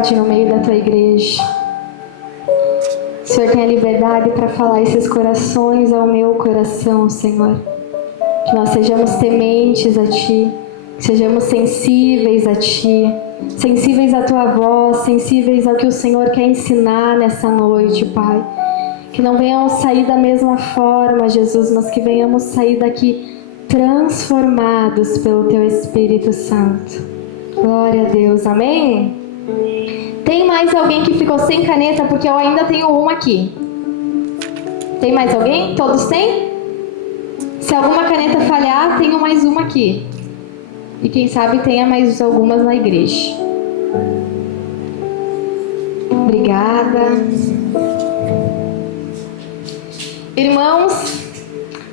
liberdade no meio da tua igreja. O Senhor tem a liberdade para falar esses corações ao meu coração, Senhor. Que nós sejamos tementes a Ti, que sejamos sensíveis a Ti, sensíveis à Tua voz, sensíveis ao que o Senhor quer ensinar nessa noite, Pai. Que não venhamos sair da mesma forma, Jesus, mas que venhamos sair daqui transformados pelo Teu Espírito Santo. Glória a Deus, amém? Tem mais alguém que ficou sem caneta? Porque eu ainda tenho uma aqui. Tem mais alguém? Todos têm? Se alguma caneta falhar, tenho mais uma aqui. E quem sabe tenha mais algumas na igreja. Obrigada. Irmãos,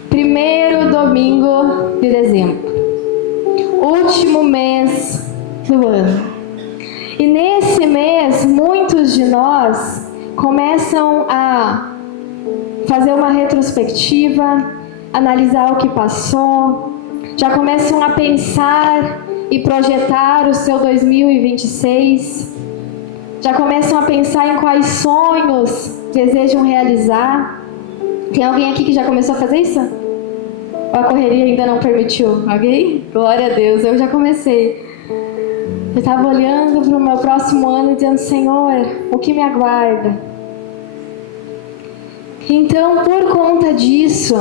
primeiro domingo de dezembro. Último mês do ano. E nesse mês, muitos de nós começam a fazer uma retrospectiva, analisar o que passou, já começam a pensar e projetar o seu 2026, já começam a pensar em quais sonhos desejam realizar. Tem alguém aqui que já começou a fazer isso? Ou a correria ainda não permitiu? Alguém? Glória a Deus, eu já comecei. Eu estava olhando para o meu próximo ano e dizendo: Senhor, o que me aguarda? Então, por conta disso,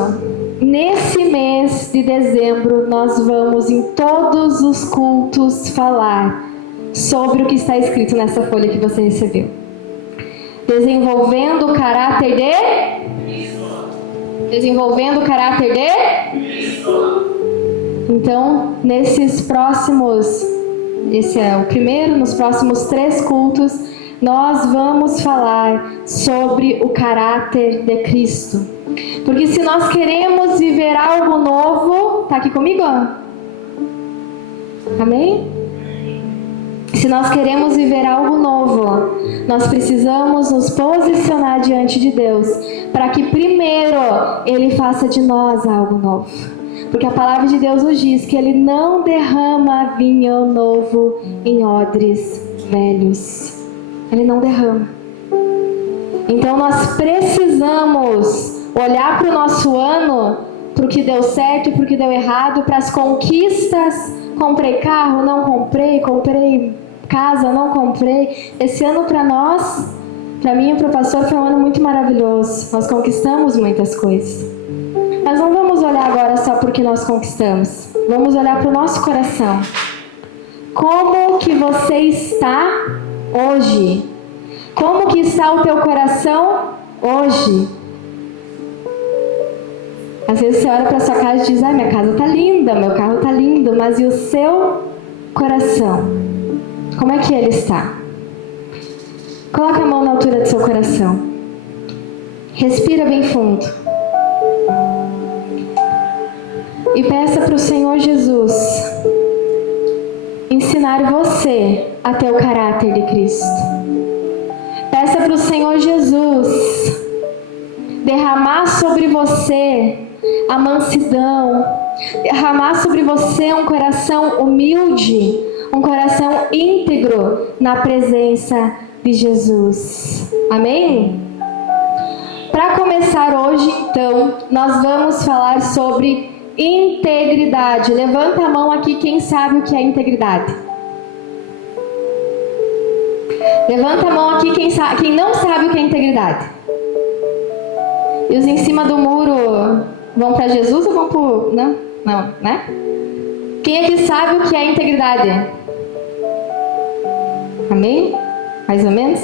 nesse mês de dezembro, nós vamos em todos os cultos falar sobre o que está escrito nessa folha que você recebeu. Desenvolvendo o caráter de Cristo. Desenvolvendo o caráter de Cristo. Então, nesses próximos... Esse é o primeiro, nos próximos 3 cultos, nós vamos falar sobre o caráter de Cristo. Porque se nós queremos viver algo novo, tá aqui comigo? Amém? Se nós queremos viver algo novo, nós precisamos nos posicionar diante de Deus, para que primeiro Ele faça de nós algo novo. Porque a palavra de Deus nos diz que Ele não derrama vinho novo em odres velhos. Ele não derrama. Então nós precisamos olhar para o nosso ano, para o que deu certo, para o que deu errado, para as conquistas. Comprei carro, não comprei, comprei casa, não comprei. Esse ano para nós, para mim e para o pastor, foi um ano muito maravilhoso. Nós conquistamos muitas coisas. Mas não vamos olhar agora só porque nós conquistamos. Vamos olhar para o nosso coração. Como que você está hoje? Como que está o teu coração hoje? Às vezes você olha para sua casa e diz: ah, minha casa está linda, meu carro está lindo. Mas e o seu coração? Como é que ele está? Coloca a mão na altura do seu coração. Respira bem fundo. E peça para o Senhor Jesus ensinar você a ter o caráter de Cristo. Peça para o Senhor Jesus derramar sobre você a mansidão, derramar sobre você um coração humilde, um coração íntegro na presença de Jesus. Amém? Para começar hoje, então, nós vamos falar sobre integridade. Levanta a mão aqui quem sabe o que é integridade. Levanta a mão aqui quem não sabe o que é integridade. E os em cima do muro vão para Jesus ou vão para... Não, né? Quem é que sabe o que é integridade? Amém? Mais ou menos?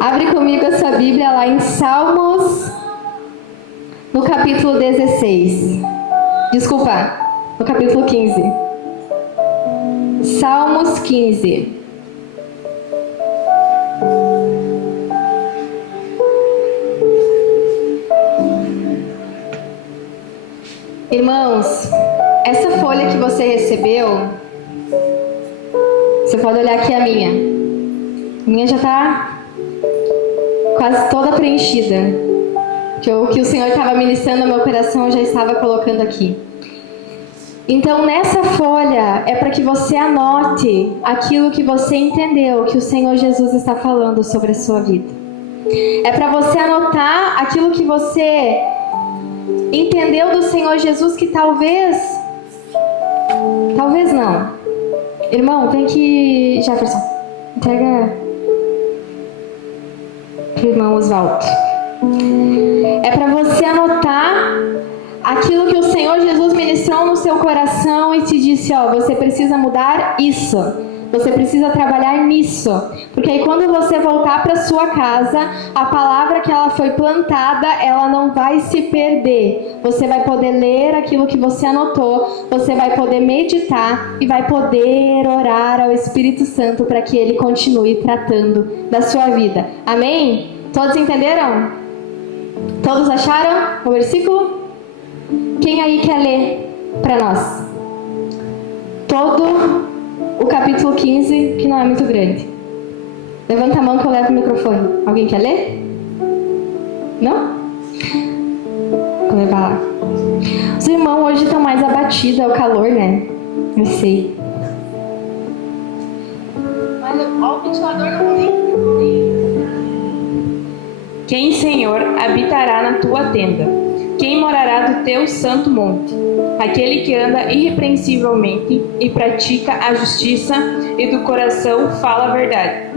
Abre comigo a sua Bíblia lá em Salmos, no capítulo 16. Desculpa, no capítulo 15. Salmos 15. Irmãos, essa folha que você recebeu, você pode olhar aqui a minha. A minha já está quase toda preenchida. O que o Senhor estava ministrando no meu coração, eu já estava colocando aqui. Então, nessa folha é para que você anote aquilo que você entendeu que o Senhor Jesus está falando sobre a sua vida. É para você anotar aquilo que você entendeu do Senhor Jesus que talvez não. Irmão, tem que... Jefferson, entrega pro irmão Oswaldo. É para você anotar aquilo que o Senhor Jesus ministrou no seu coração e te disse, ó, você precisa mudar isso. Você precisa trabalhar nisso. Porque aí quando você voltar para sua casa, a palavra que ela foi plantada, ela não vai se perder. Você vai poder ler aquilo que você anotou, você vai poder meditar e vai poder orar ao Espírito Santo para que ele continue tratando da sua vida. Amém? Todos entenderam? Todos acharam o versículo? Quem aí quer ler para nós? Todo o capítulo 15, que não é muito grande. Levanta a mão que eu levo o microfone. Alguém quer ler? Não? Vou levar lá. Os irmãos hoje estão mais abatidos, é o calor, né? Eu sei. Mas o ventilador não tem. Quem, Senhor, habitará na tua tenda? Quem morará do teu santo monte? Aquele que anda irrepreensivelmente e pratica a justiça e do coração fala a verdade.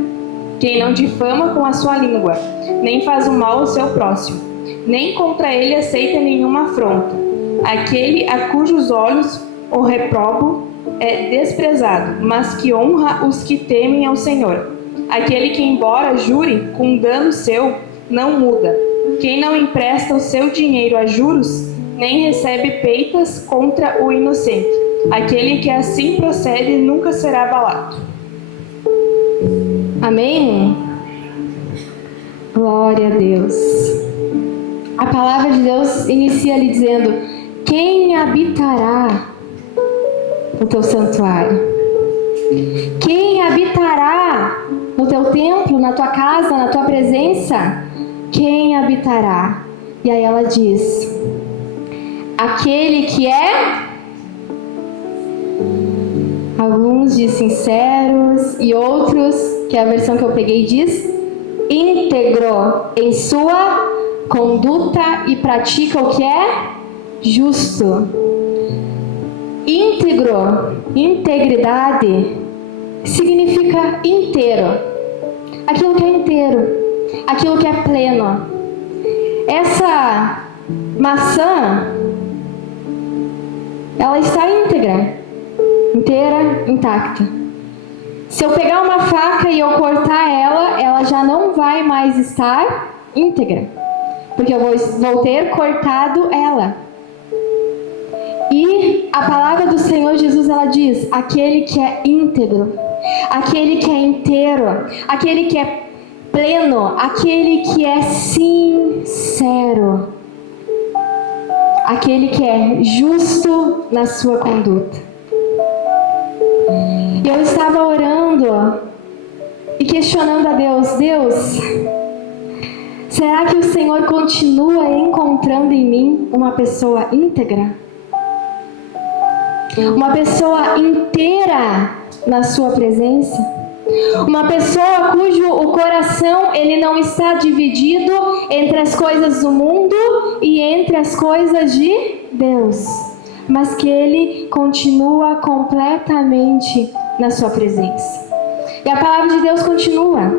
Quem não difama com a sua língua, nem faz o mal ao seu próximo, nem contra ele aceita nenhuma afronta. Aquele a cujos olhos o reprobo é desprezado, mas que honra os que temem ao Senhor. Aquele que, embora jure com dano seu, não muda. Quem não empresta o seu dinheiro a juros, nem recebe peitas contra o inocente. Aquele que assim procede nunca será abalado. Amém? Glória a Deus. A palavra de Deus inicia ali dizendo: quem habitará no teu santuário? Quem habitará no teu templo, na tua casa, na tua presença? Quem habitará? E aí ela diz: aquele que é... Alguns diz sinceros e outros, que é a versão que eu peguei, diz íntegro em sua conduta e pratica o que é justo. Íntegro, integridade, significa inteiro. Aquilo que é inteiro, aquilo que é pleno. Essa maçã, ela está íntegra, inteira, intacta. Se eu pegar uma faca e eu cortar ela, ela já não vai mais estar íntegra, porque eu vou ter cortado ela. E a palavra do Senhor Jesus, ela diz: aquele que é íntegro, aquele que é inteiro, aquele que é pleno, aquele que é sincero, aquele que é justo na sua conduta. Eu estava orando e questionando a Deus: Deus, será que o Senhor continua encontrando em mim uma pessoa íntegra? Uma pessoa inteira na sua presença? Uma pessoa cujo o coração ele não está dividido entre as coisas do mundo e entre as coisas de Deus, mas que ele continua completamente na sua presença. E a palavra de Deus continua: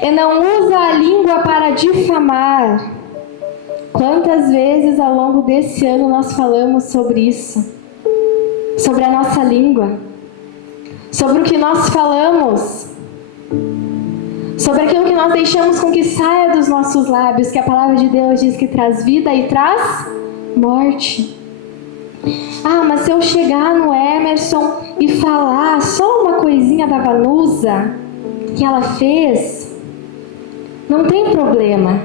e não usa a língua para difamar. Quantas vezes ao longo desse ano nós falamos sobre isso? Sobre a nossa língua, sobre o que nós falamos, sobre aquilo que nós deixamos com que saia dos nossos lábios, que a palavra de Deus diz que traz vida e traz morte. Ah, mas se eu chegar no Emerson e falar só uma coisinha da Vanusa que ela fez, não tem problema.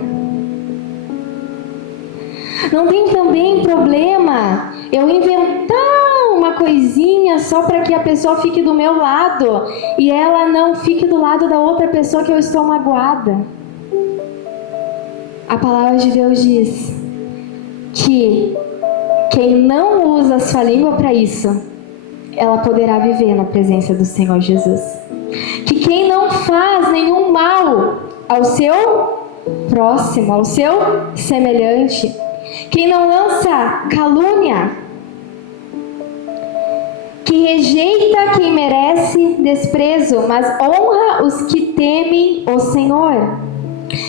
Não tem também problema eu inventar uma coisinha só para que a pessoa fique do meu lado e ela não fique do lado da outra pessoa que eu estou magoada. A palavra de Deus diz que quem não usa a sua língua para isso, ela poderá viver na presença do Senhor Jesus. Que quem não faz nenhum mal ao seu próximo, ao seu semelhante, quem não lança calúnia, que rejeita quem merece desprezo, mas honra os que temem o Senhor,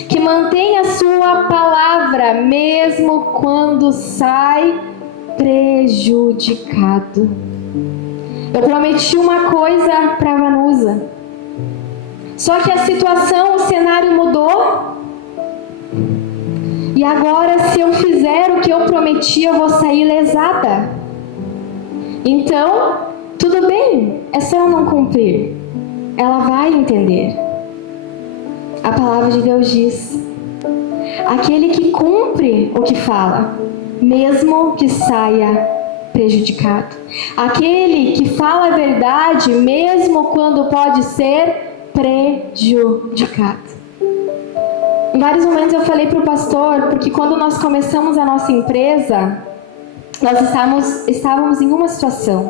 que mantém a sua palavra mesmo quando sai prejudicado. Eu prometi uma coisa para a Vanusa, só que a situação, o cenário mudou, e agora se eu fizer o que eu prometi, eu vou sair lesada. Então, tudo bem, é só eu não cumprir. Ela vai entender. A palavra de Deus diz: aquele que cumpre o que fala, mesmo que saia prejudicado. Aquele que fala a verdade, mesmo quando pode ser prejudicado. Em vários momentos eu falei para o pastor, porque quando nós começamos a nossa empresa, nós estávamos em uma situação.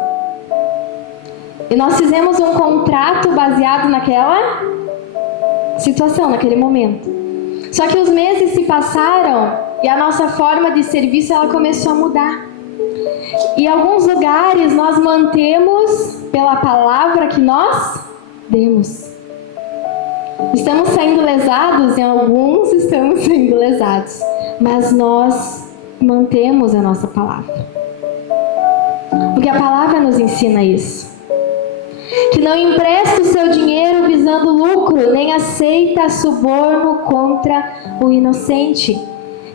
E nós fizemos um contrato baseado naquela situação, naquele momento. Só que os meses se passaram e a nossa forma de serviço ela começou a mudar. E em alguns lugares nós mantemos pela palavra que nós demos. Estamos sendo lesados, em alguns estamos sendo lesados, mas nós mantemos a nossa palavra. Porque a palavra nos ensina isso. Que não empresta o seu dinheiro visando lucro, nem aceita suborno contra o inocente.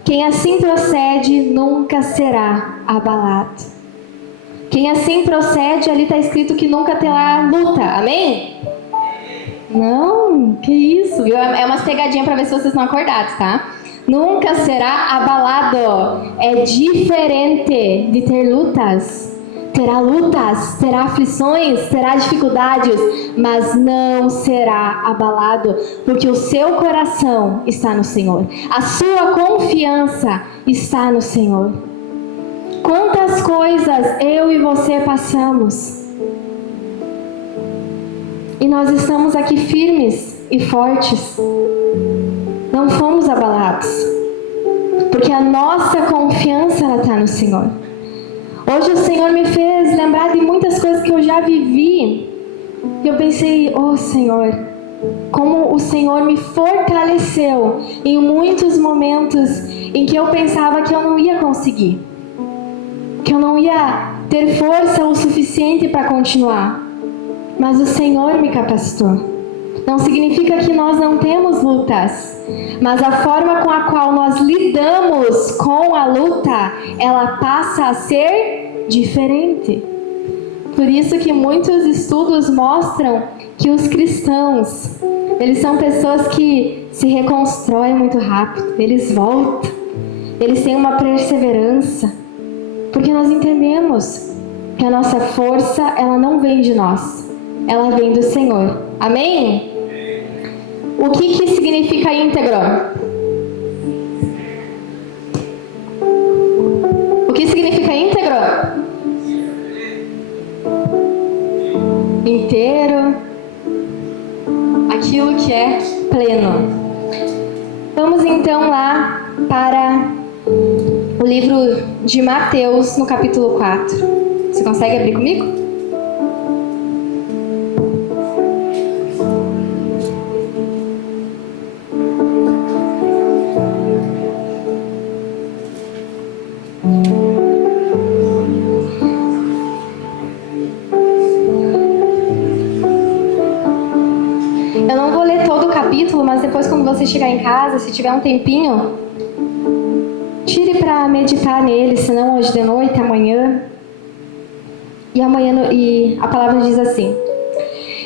Quem assim procede nunca será abalado. Quem assim procede, ali está escrito que nunca terá luta, amém? Não, que isso, viu? É umas pegadinhas para ver se vocês estão acordados, tá? Nunca será abalado. É diferente de ter lutas. Terá lutas, terá aflições, terá dificuldades, mas não será abalado, porque o seu coração está no Senhor. A sua confiança está no Senhor. Quantas coisas eu e você passamos, e nós estamos aqui firmes e fortes. Não fomos abalados, porque a nossa confiança está no Senhor. Hoje o Senhor me fez lembrar de muitas coisas que eu já vivi. E eu pensei, oh Senhor, como o Senhor me fortaleceu em muitos momentos em que eu pensava que eu não ia conseguir, que eu não ia ter força o suficiente para continuar. Mas o Senhor me capacitou. Não significa que nós não temos lutas, mas a forma com a qual nós lidamos com a luta, ela passa a ser diferente. Por isso que muitos estudos mostram que os cristãos, eles são pessoas que se reconstroem muito rápido, eles voltam, eles têm uma perseverança, porque nós entendemos que a nossa força, ela não vem de nós, ela vem do Senhor. Amém? O que significa íntegro? O que significa íntegro? Inteiro. Aquilo que é pleno. Vamos então lá para o livro de Mateus, no capítulo 4. Você consegue abrir comigo? Mas depois, quando você chegar em casa, se tiver um tempinho, tire para meditar nele, senão hoje de noite, amanhã. E a palavra diz assim: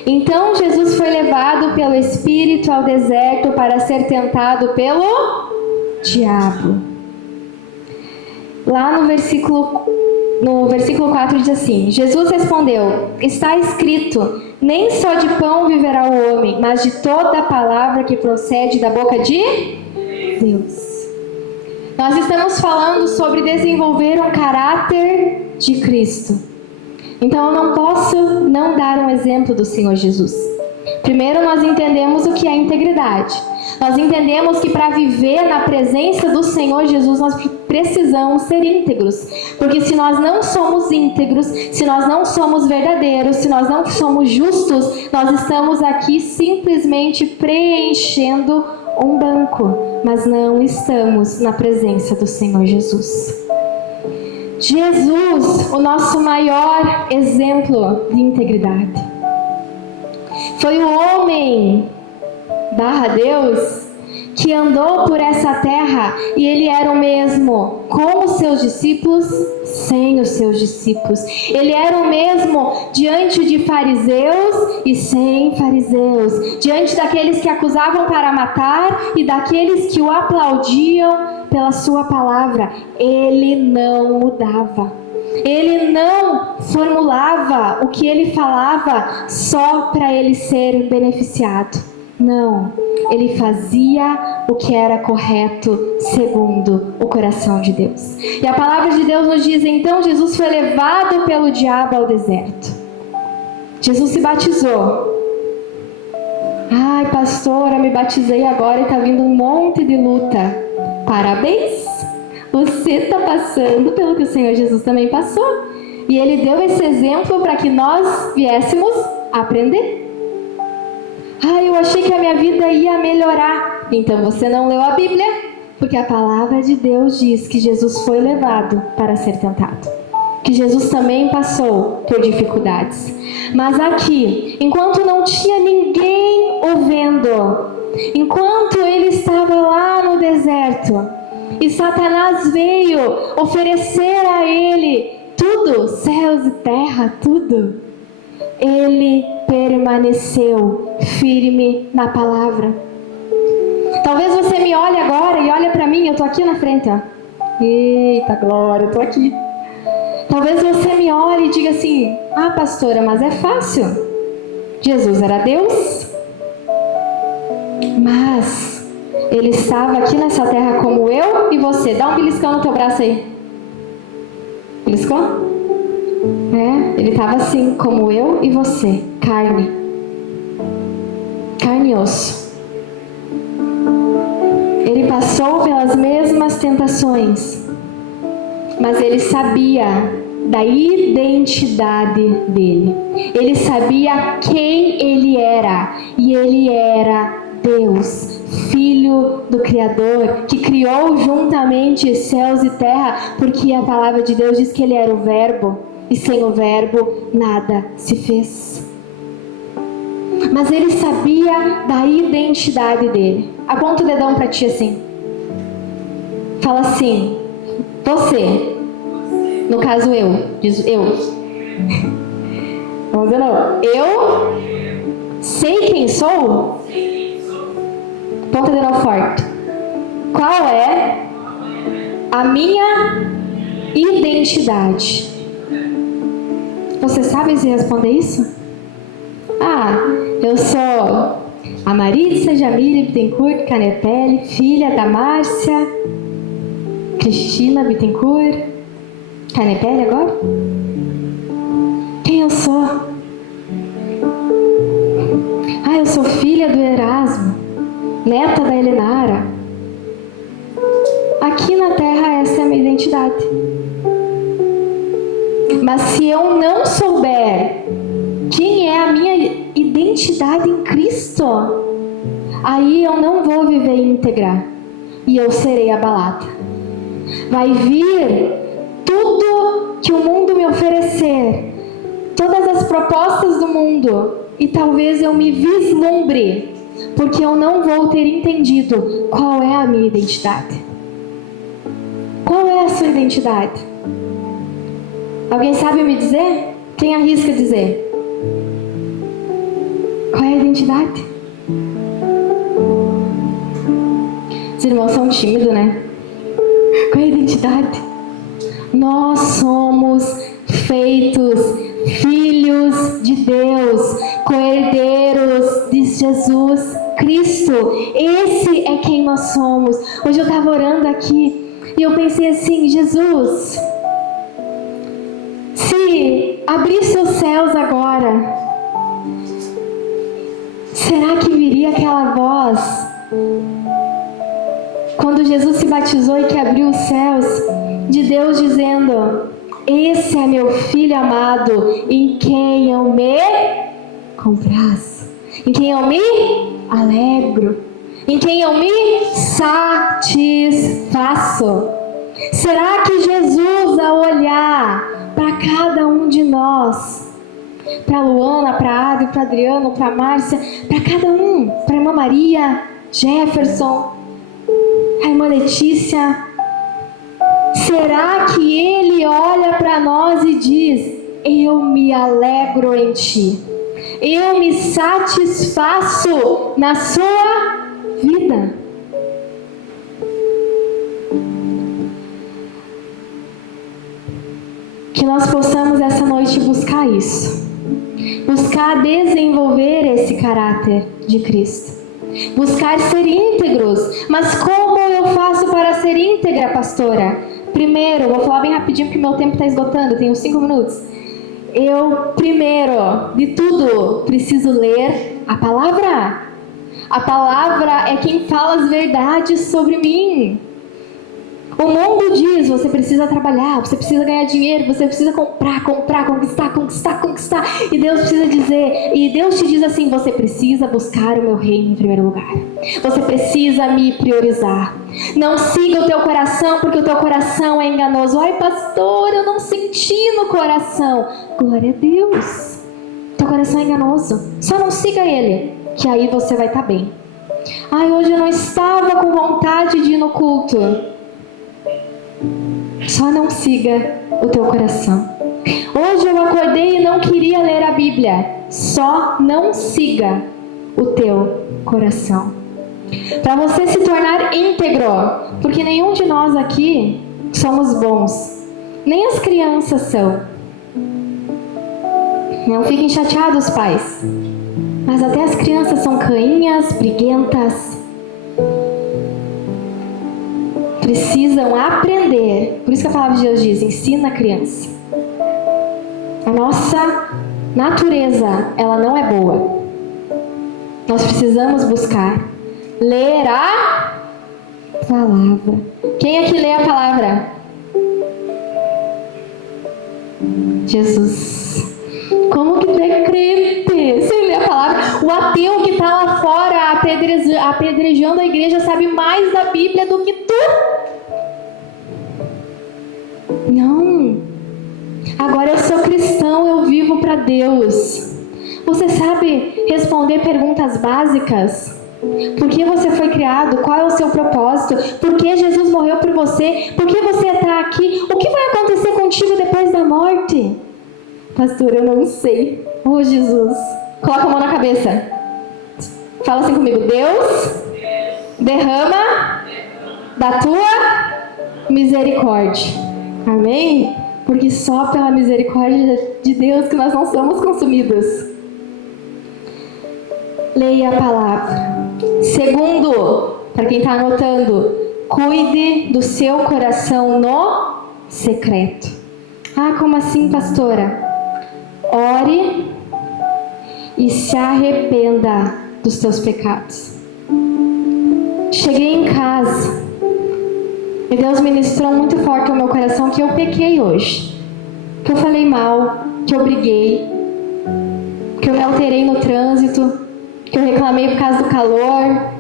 então Jesus foi levado pelo Espírito ao deserto para ser tentado pelo diabo. Lá no versículo 4 diz assim: Jesus respondeu: está escrito, nem só de pão viverá o homem, mas de toda a palavra que procede da boca de Deus. Nós estamos falando sobre desenvolver um caráter de Cristo. Então eu não posso não dar um exemplo do Senhor Jesus. Primeiro nós entendemos o que é integridade. Nós entendemos que para viver na presença do Senhor Jesus nós precisamos ser íntegros. Porque se nós não somos íntegros, se nós não somos verdadeiros, se nós não somos justos, nós estamos aqui simplesmente preenchendo um banco, mas não estamos na presença do Senhor Jesus. Jesus, o nosso maior exemplo de integridade. Foi o homem / Deus que andou por essa terra e ele era o mesmo com os seus discípulos, sem os seus discípulos. Ele era o mesmo diante de fariseus e sem fariseus, diante daqueles que acusavam para matar e daqueles que o aplaudiam pela sua palavra. Ele não mudava. Ele não formulava o que ele falava só para ele ser beneficiado. Não, ele fazia o que era correto segundo o coração de Deus. E a palavra de Deus nos diz, então Jesus foi levado pelo diabo ao deserto. Jesus se batizou. Ai, pastora, me batizei agora e está vindo um monte de luta. Parabéns! Você está passando pelo que o Senhor Jesus também passou. E Ele deu esse exemplo para que nós viéssemos aprender. Ah, eu achei que a minha vida ia melhorar. Então você não leu a Bíblia, porque a palavra de Deus diz que Jesus foi levado para ser tentado. Que Jesus também passou por dificuldades. Mas aqui, enquanto não tinha ninguém o vendo, enquanto ele estava lá no deserto, e Satanás veio oferecer a ele tudo, céus e terra, tudo, ele permaneceu firme na palavra. Talvez você me olhe agora e olhe para mim, eu estou aqui na frente, ó. Eita glória, eu estou aqui. Talvez você me olhe e diga assim, ah pastora, mas é fácil. Jesus era Deus, mas Ele estava aqui nessa terra como eu e você. Dá um beliscão no teu braço aí. Beliscou? Ele estava assim, como eu e você. Carne e osso. Ele passou pelas mesmas tentações, mas ele sabia da identidade dele. Ele sabia quem ele era. E ele era Deus, Filho do Criador, que criou juntamente céus e terra, porque a palavra de Deus diz que ele era o Verbo, e sem o Verbo nada se fez. Mas ele sabia da identidade dele. Aponta o dedão para ti assim. Fala assim, você. No caso eu. Diz eu. Vamos ver não. Eu sei quem sou? Ponta de novo forte. Qual é a minha identidade? Você sabe se responder isso? Ah, eu sou a Maritza Jamile Bittencourt Canepelli, filha da Márcia Cristina Bittencourt Canepelli agora? Quem eu sou? Ah, eu sou filha do Erasmo, neta da Elenara. Aqui na terra essa é a minha identidade. Mas se eu não souber quem é a minha identidade em Cristo, aí eu não vou viver íntegra e eu serei abalada. Vai vir tudo que o mundo me oferecer, todas as propostas do mundo, e talvez eu me vislumbre, porque eu não vou ter entendido qual é a minha identidade. Qual é a sua identidade? Alguém sabe me dizer? Quem arrisca dizer? Qual é a identidade? Os irmãos são tímidos, né? Qual é a identidade? Nós somos feitos filhos de Deus, co-herdeiros de Jesus Cristo. Esse é quem nós somos. Hoje eu estava orando aqui E eu pensei assim, Jesus, se abrisse os céus agora, será que viria aquela voz quando Jesus se batizou e que abriu os céus, de Deus dizendo: esse é meu filho amado, em quem eu me comprazo, em quem eu me alegro, em quem eu me satisfaço? Será que Jesus, ao olhar para cada um de nós, para Luana, para Adri, para Adriano, para Márcia, para cada um, para a irmã Maria, Jefferson, a irmã Letícia, será que Ele olha para nós e diz: eu me alegro em Ti, eu me satisfaço na sua vida? Que nós possamos essa noite buscar isso, buscar desenvolver esse caráter de Cristo, buscar ser íntegros. Mas como eu faço para ser íntegra, pastora? Primeiro, vou falar bem rapidinho porque meu tempo está esgotando, tenho 5 minutos. Eu, primeiro de tudo, preciso ler a palavra. A palavra é quem fala as verdades sobre mim. O mundo diz: você precisa trabalhar, você precisa ganhar dinheiro, você precisa comprar, conquistar. E Deus precisa dizer, e Deus te diz assim: você precisa buscar o meu reino em primeiro lugar. Você precisa me priorizar. Não siga o teu coração, porque o teu coração é enganoso. Ai, pastor, eu não senti no coração. Glória a Deus. Teu coração é enganoso. Só não siga ele, que aí você vai estar bem. Ai, hoje eu não estava com vontade de ir no culto. Só não siga o teu coração. Hoje eu acordei e não queria ler a Bíblia. Só não siga o teu coração. Para você se tornar íntegro, porque nenhum de nós aqui somos bons. Nem as crianças são. Não fiquem chateados, pais. Mas até as crianças são cainhas, briguentas. Precisam aprender. Por isso que a palavra de Deus diz: ensina a criança. A nossa natureza, ela não é boa. Nós precisamos buscar ler a palavra. Quem aqui lê a palavra? Jesus. Como que tu é crente? Você lê a palavra? O ateu que está lá fora apedrejando a igreja sabe mais da Bíblia do que tu. Não. Agora eu sou cristão, eu vivo para Deus. Você sabe responder perguntas básicas? Por que você foi criado? Qual é o seu propósito? Por que Jesus morreu por você? Por que você está aqui? O que vai acontecer contigo depois da morte? Pastor, eu não sei. Oh, Jesus. Coloca a mão na cabeça. Fala assim comigo: Deus, derrama da tua misericórdia. Amém? Porque só pela misericórdia de Deus que nós não somos consumidos. Leia a palavra. Segundo, para quem está anotando, cuide do seu coração no secreto. Ah, como assim, pastora? Ore e se arrependa dos teus pecados. Cheguei em casa e Deus ministrou muito forte ao meu coração que eu pequei hoje, que eu falei mal, que eu briguei, que eu me alterei no trânsito, que eu reclamei por causa do calor.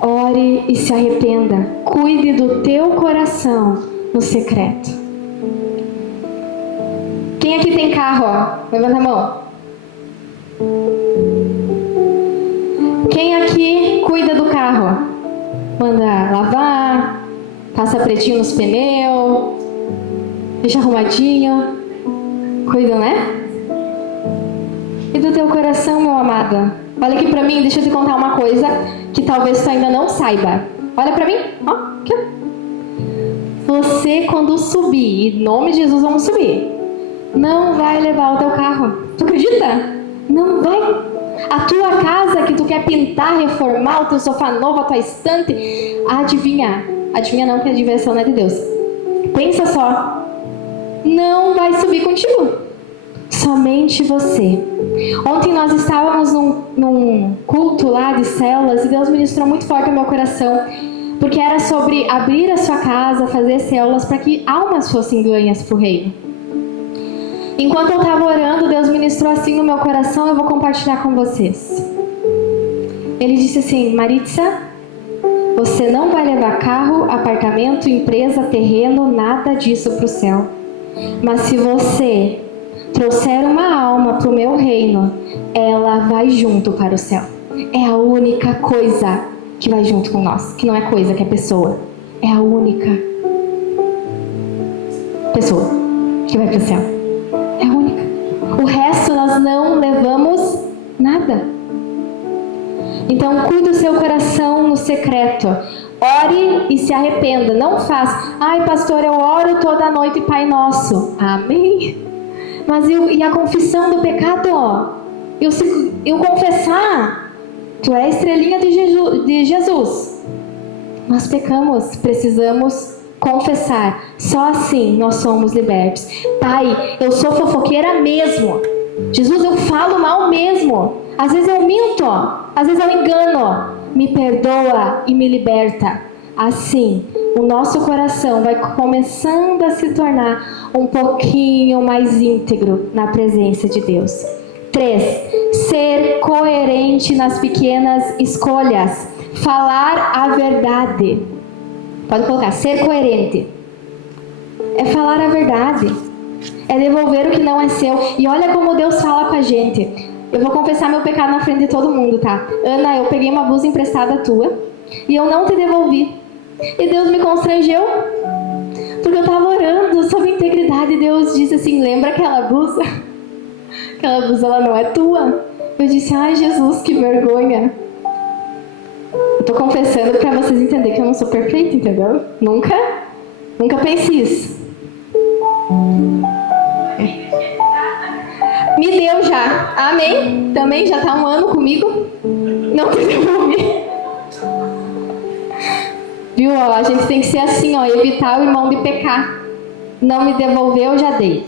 Ore e se arrependa. Cuide do teu coração no secreto. Quem aqui tem carro? Ó? Levanta a mão. Quem aqui cuida do carro? Manda lavar, passa pretinho nos pneus, deixa arrumadinho. Cuida, né? E do teu coração, meu amado? Olha aqui pra mim, deixa eu te contar uma coisa que talvez tu ainda não saiba. Olha pra mim, ó, aqui, ó. Você, quando subir, em nome de Jesus, vamos subir, não vai levar o teu carro. Tu acredita? Não vai. A tua casa que tu quer pintar, reformar, o teu sofá novo, a tua estante, adivinha? Adivinha não que a diversão não é de Deus. Pensa só. Não vai subir contigo. Somente você. Ontem nós estávamos num culto lá de células e Deus ministrou muito forte no meu coração, porque era sobre abrir a sua casa, fazer células para que almas fossem ganhas para o reino. Enquanto eu estava orando, Deus ministrou assim no meu coração, eu vou compartilhar com vocês. Ele disse assim: Maritza, você não vai levar carro, apartamento, empresa, terreno, nada disso para o céu. Mas se você trouxer uma alma para o meu reino, ela vai junto para o céu. É a única coisa que vai junto com nós. Que não é coisa, que é pessoa. É a única pessoa que vai para o céu. É a única. O resto nós não levamos nada. Então cuide do seu coração no secreto. Ore e se arrependa. Não faça: ai pastor, eu oro toda noite Pai Nosso. Amém? Mas e a confissão do pecado? Eu confessar: tu é a estrelinha de Jesus. Nós pecamos, precisamos confessar. Só assim nós somos libertos. Pai, eu sou fofoqueira mesmo. Jesus, eu falo mal mesmo. Às vezes eu minto, às vezes eu engano. Me perdoa e me liberta. Assim, o nosso coração vai começando a se tornar um pouquinho mais íntegro na presença de Deus. 3. Ser coerente nas pequenas escolhas. Falar a verdade. Pode colocar: ser coerente. É falar a verdade. É devolver o que não é seu. E olha como Deus fala com a gente. Eu vou confessar meu pecado na frente de todo mundo, tá? Ana, eu peguei uma blusa emprestada tua e eu não te devolvi. E Deus me constrangeu, porque eu estava orando sobre integridade. E Deus disse assim: lembra aquela blusa? Aquela blusa, ela não é tua. Eu disse: ai Jesus, que vergonha. Eu tô confessando para vocês entenderem que eu não sou perfeita, entendeu? Nunca pense isso. Me deu já, amém? Também já tá um ano comigo. Não te devolvi. Viu, ó, a gente tem que ser assim, ó, evitar o irmão de pecar. Não me devolveu, eu já dei.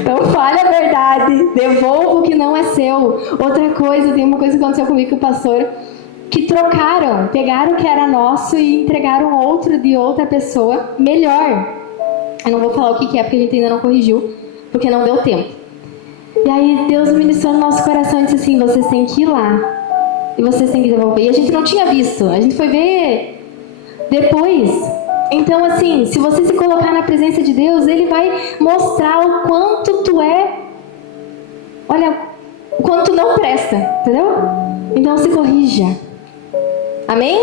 Então fale a verdade, devolva o que não é seu. Outra coisa, tem uma coisa que aconteceu comigo com o pastor, que trocaram, pegaram o que era nosso e entregaram outro de outra pessoa melhor. Eu não vou falar o que é, porque a gente ainda não corrigiu, porque não deu tempo. E aí Deus ministrou no nosso coração e disse assim: vocês têm que ir lá e vocês têm que devolver. E a gente não tinha visto, a gente foi ver depois. Então assim, se você se colocar na presença de Deus, Ele vai mostrar o quanto tu é, olha, o quanto tu não presta, entendeu? Então se corrija. Amém?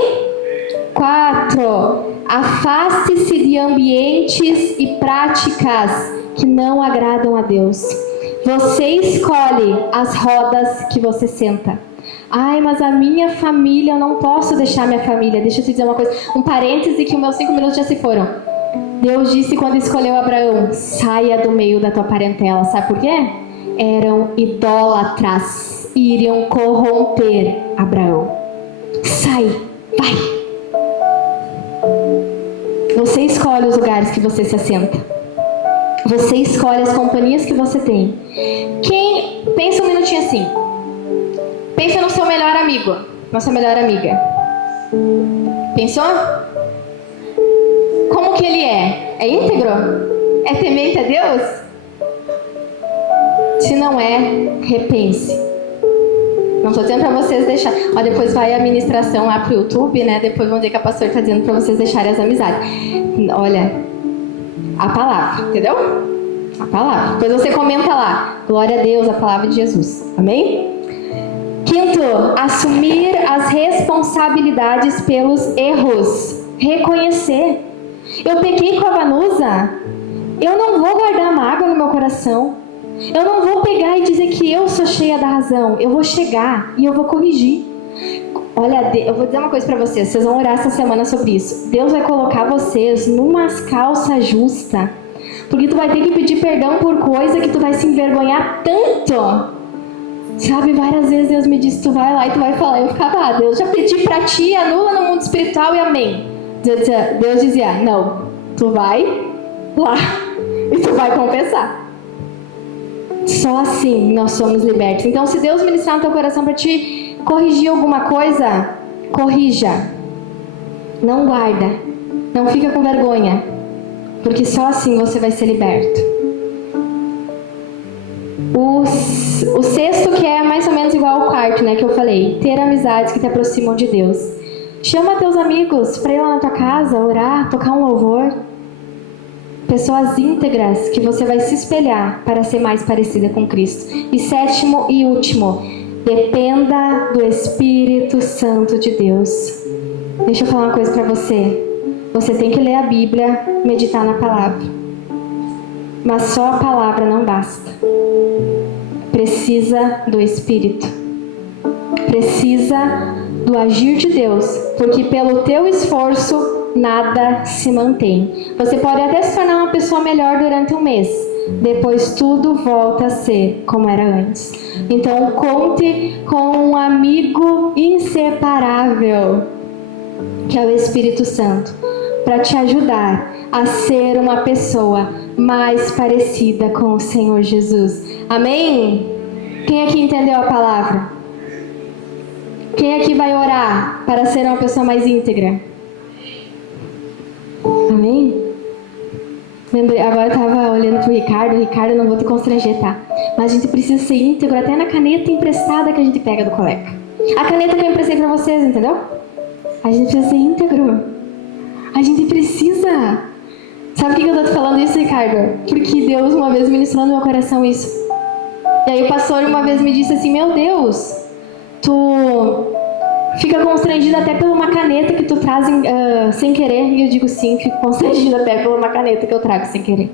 4. Afaste-se de ambientes e práticas que não agradam a Deus. Você escolhe as rodas que você senta. Ai, mas a minha família, eu não posso deixar minha família. Deixa eu te dizer uma coisa, um parêntese que os meus 5 minutos já se foram. Deus disse quando escolheu Abraão: saia do meio da tua parentela. Sabe por quê? Eram idólatras e iriam corromper Abraão. Sai, vai. Você escolhe os lugares que você se assenta. Você escolhe as companhias que você tem. Pensa um minutinho assim. Pensa no seu melhor amigo, na sua melhor amiga. Pensou? Como que ele é? É íntegro? É temente a Deus? Se não é, repense. Não estou dizendo para vocês deixar. Ó, depois vai a ministração lá pro YouTube, né? Depois vão dizer que a pastora está dizendo para vocês deixarem as amizades. Olha, a palavra, entendeu? A palavra. Depois você comenta lá: glória a Deus, a palavra de Jesus. Amém? 5. Assumir as responsabilidades pelos erros. Reconhecer. Eu pequei com a Vanusa. Eu não vou guardar mágoa no meu coração. Eu não vou pegar e dizer que eu sou cheia da razão. Eu vou chegar e eu vou corrigir. Olha, eu vou dizer uma coisa pra vocês. Vocês vão orar essa semana sobre isso. Deus vai colocar vocês numas calças justas. Porque tu vai ter que pedir perdão por coisa que tu vai se envergonhar tanto. Sabe, várias vezes Deus me disse, tu vai lá e tu vai falar. Eu ficava, Deus, já pedi pra ti, anula no mundo espiritual e amém. Deus dizia, não, tu vai lá e tu vai confessar. Só assim nós somos libertos. Então, se Deus ministrar no teu coração para te corrigir alguma coisa, corrija. Não guarda. Não fica com vergonha. Porque só assim você vai ser liberto. O sexto, que é mais ou menos igual ao quarto, né, que eu falei. Ter amizades que te aproximam de Deus. Chama teus amigos para ir lá na tua casa, orar, tocar um louvor. Pessoas íntegras que você vai se espelhar para ser mais parecida com Cristo. E sétimo e último, dependa do Espírito Santo de Deus. Deixa eu falar uma coisa para você. Você tem que ler a Bíblia, meditar na palavra. Mas só a palavra não basta. Precisa do Espírito. Precisa do agir de Deus. Porque pelo teu esforço, nada se mantém. Você pode até se tornar uma pessoa melhor durante um mês. Depois tudo volta a ser como era antes. Então conte com um amigo inseparável, que é o Espírito Santo, para te ajudar a ser uma pessoa mais parecida com o Senhor Jesus. Amém? Quem aqui entendeu a palavra? Quem aqui vai orar para ser uma pessoa mais íntegra? Amém? Lembrei, agora eu estava olhando pro Ricardo. Ricardo, não vou te constranger, tá? Mas a gente precisa ser íntegro até na caneta emprestada que a gente pega do colega. A caneta que eu emprestei para vocês, entendeu? A gente precisa ser íntegro. A gente precisa. Sabe por que eu tô te falando isso, Ricardo? Porque Deus uma vez ministrou no meu coração isso. E aí o pastor uma vez me disse assim, meu Deus, tu fica constrangido até por uma caneta que tu traz sem querer. E eu digo sim, fico constrangido até por uma caneta que eu trago sem querer.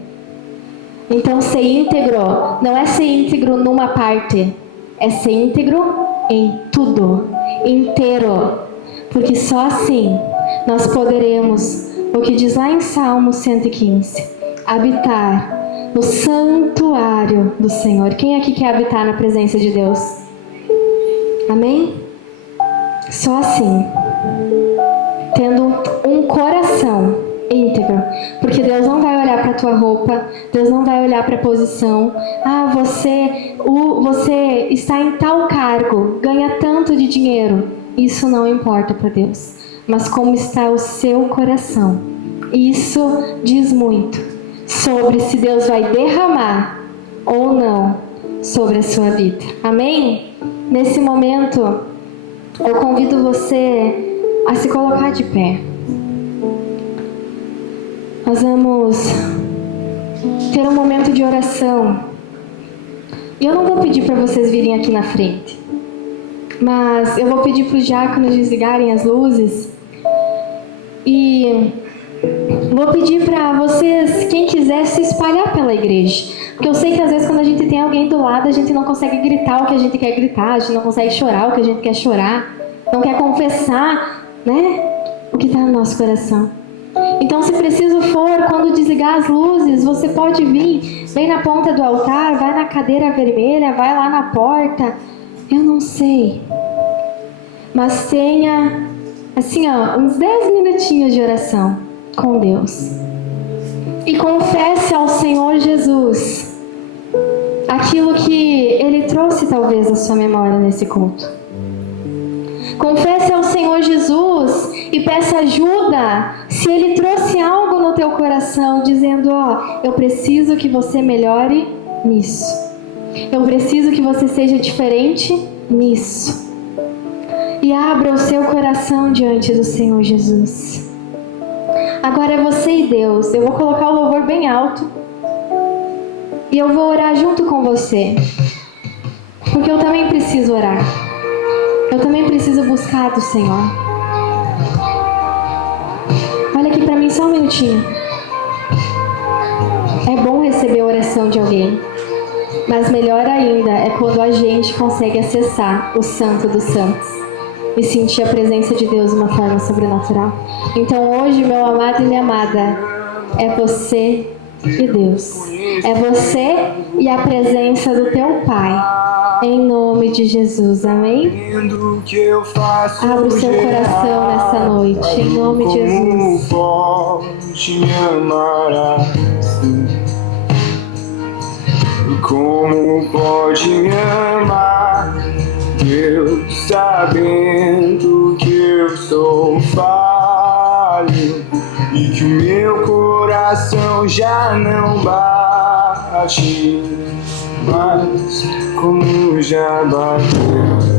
Então ser íntegro não é ser íntegro numa parte, é ser íntegro em tudo, inteiro. Porque só assim nós poderemos, o que diz lá em Salmo 115, habitar no santuário do Senhor. Quem aqui quer habitar na presença de Deus? Amém? Só assim, tendo um coração íntegro. Porque Deus não vai olhar para a tua roupa, Deus não vai olhar para a posição. Ah, você está em tal cargo, ganha tanto de dinheiro. Isso não importa para Deus. Mas como está o seu coração. Isso diz muito sobre se Deus vai derramar ou não sobre a sua vida. Amém? Nesse momento, eu convido você a se colocar de pé. Nós vamos ter um momento de oração. E eu não vou pedir para vocês virem aqui na frente. Mas eu vou pedir para os diáconos desligarem as luzes. E vou pedir para vocês, quem quiser, se espalhar pela igreja. Porque eu sei que às vezes quando a gente tem alguém do lado, a gente não consegue gritar o que a gente quer gritar, a gente não consegue chorar o que a gente quer chorar, não quer confessar, né, o que está no nosso coração. Então, se preciso for, quando desligar as luzes, você pode vir, vem na ponta do altar, vai na cadeira vermelha, vai lá na porta. Eu não sei. Mas tenha, assim, uns 10 minutinhos de oração com Deus. E confesse ao Senhor Jesus aquilo que Ele trouxe talvez à sua memória nesse culto. Confesse ao Senhor Jesus e peça ajuda se Ele trouxe algo no teu coração, dizendo, eu preciso que você melhore nisso. Eu preciso que você seja diferente nisso. E abra o seu coração diante do Senhor Jesus. Agora é você e Deus. Eu vou colocar o louvor bem alto. E eu vou orar junto com você. Porque eu também preciso orar. Eu também preciso buscar do Senhor. Olha aqui pra mim só um minutinho. É bom receber a oração de alguém. Mas melhor ainda é quando a gente consegue acessar o Santo dos Santos e sentir a presença de Deus de uma forma sobrenatural. Então hoje, meu amado e minha amada, é você e Deus. É você e a presença do teu Pai. Em nome de Jesus, amém? Que eu faço Abra o seu coração nessa noite, em nome de Jesus. Como pode me amar assim? Como pode me amar, Deus, sabendo que eu sou falho e que o meu coração já não bate mais como já bateu.